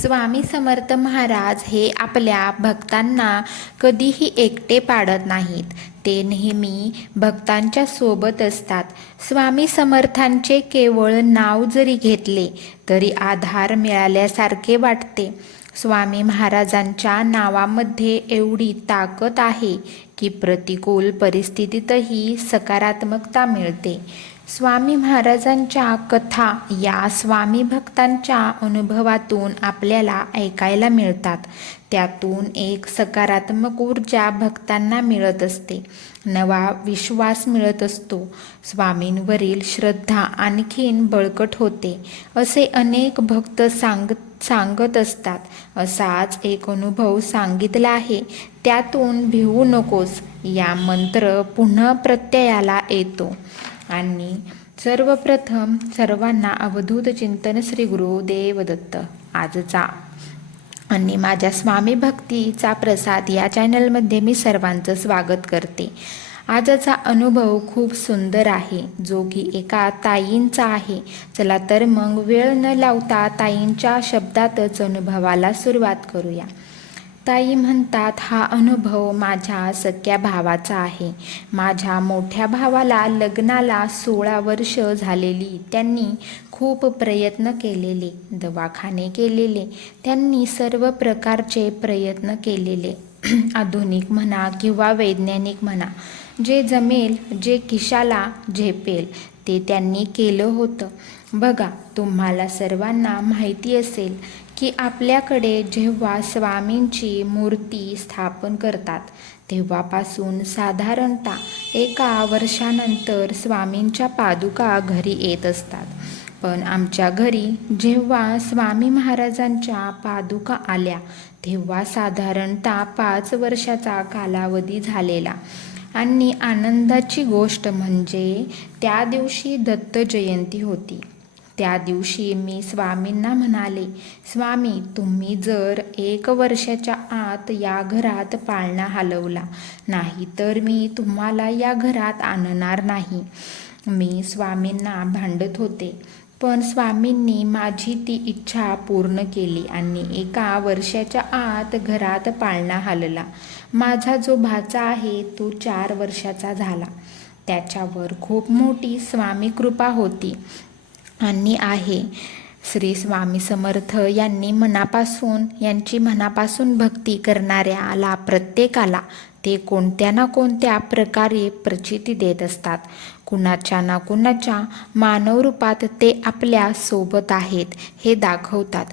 स्वामी समर्थ महाराज हे आपल्या भक्तांना कधीही एकटे पाडत नाहीत. ते नेहमी भक्तांच्या सोबत असतात. स्वामी समर्थांचे केवळ नाव जरी घेतले तरी आधार मिळाल्यासारखे वाटते. स्वामी महाराजांच्या नावामध्ये एवढी ताकद आहे की प्रतिकूल परिस्थितीतही सकारात्मकता मिळते. स्वामी महाराजांच्या कथा या स्वामी भक्तांच्या अनुभवातून आपल्याला ऐकायला मिळतात. त्यातून एक सकारात्मक ऊर्जा भक्तांना मिळत असते. नवा विश्वास मिळत असतो. स्वामींवरील श्रद्धा आणखीन बळकट होते. असे अनेक भक्त सांग सांगत असतात. असाच एक अनुभव सांगितला आहे. त्यातून भिवू नकोस. या मंत्र पुन्हा प्रत्ययाला येतो. आणि सर्वप्रथम सर्वांना अवधूत चिंतन श्री गुरुदेव दत्त आजचा. आणि माझ्या स्वामी भक्तीचा प्रसाद या चॅनलमध्ये मी सर्वांचं स्वागत करते. आजचा अनुभव खूप सुंदर आहे. जो की एका ताईंचा आहे. चला तर मग वेळ न लावता ताईंच्या शब्दातच अनुभवाला सुरुवात करूया. ताई म्हणतात हा अनुभव माझ्या सख्या भावाचा आहे. माझ्या मोठ्या भावाला लग्नाला सोळा वर्ष झालेली. त्यांनी खूप प्रयत्न केलेले दवाखाने केलेले. त्यांनी सर्व प्रकारचे प्रयत्न केलेले. आधुनिक म्हणा किंवा वैज्ञानिक म्हणा जे जमेल जे किशाला झेपेल ते त्यांनी केलं होतं. बघा तुम्हाला सर्वांना माहिती असेल की आपल्याकडे जेव्हा स्वामींची मूर्ती स्थापन करतात तेव्हापासून साधारणतः एका वर्षानंतर स्वामींच्या पादुका घरी येत असतात. पण आमच्या घरी जेव्हा स्वामी महाराजांच्या पादुका आल्या तेव्हा साधारणतः पाच वर्षाचा कालावधी झालेला. आणि आनंदाची गोष्ट म्हणजे त्या दिवशी दत्त जयंती होती. त्या दिवशी मी स्वामींना म्हणाले स्वामी तुम्ही जर एक वर्षाच्या आत या घरात पाळणा हलवला नाही तर मी तुम्हाला या घरात आणणार नाही. मी स्वामींना भांडत होते पण स्वामींनी माझी ती इच्छा पूर्ण केली आणि एका वर्षाच्या आत घरात पाळणा हलला. माझा जो भाचा आहे तो चार वर्षाचा झाला. त्याच्यावर खूप मोठी स्वामी कृपा होती. आणि आहे. श्री स्वामी समर्थ यांनी मनापासून यांची मनापासून भक्ती करणाऱ्याला प्रत्येकाला ते कोणत्या ना कोणत्या प्रकारे प्रचिती देत असतात. कुणाच्या ना कुणाच्या मानवरूपात ते आपल्यासोबत आहेत हे दाखवतात.